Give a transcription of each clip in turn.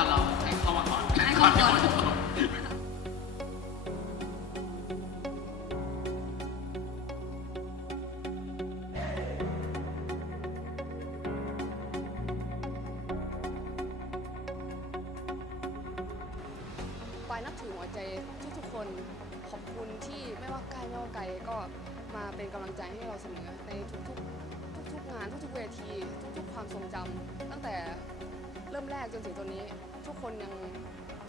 อราให้เข้ามาก่อนให้เข้ามาก่อนปนับถือหัวใจทุกๆคนขอบคุณที่ไม่ว่าใกล้ไม่ว่าไกลก็มาเป็นกำลังใจให้เราเสมอในทุกๆ ทุกๆงานทุกๆเวที ทุกๆ ความทรงจำตั้งแต่เริ่มแรกจนถึงตอนนี้ ทุกคนยัง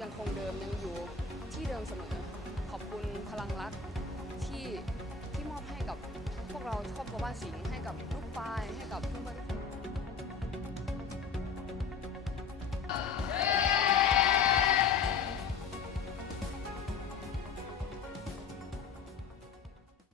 ยังคงเดิมยังอยู่ที่เดิมเสมอ ขอบคุณพลังรักที่ที่มอบให้กับพวกเราครอบครัวบ้านสิงห์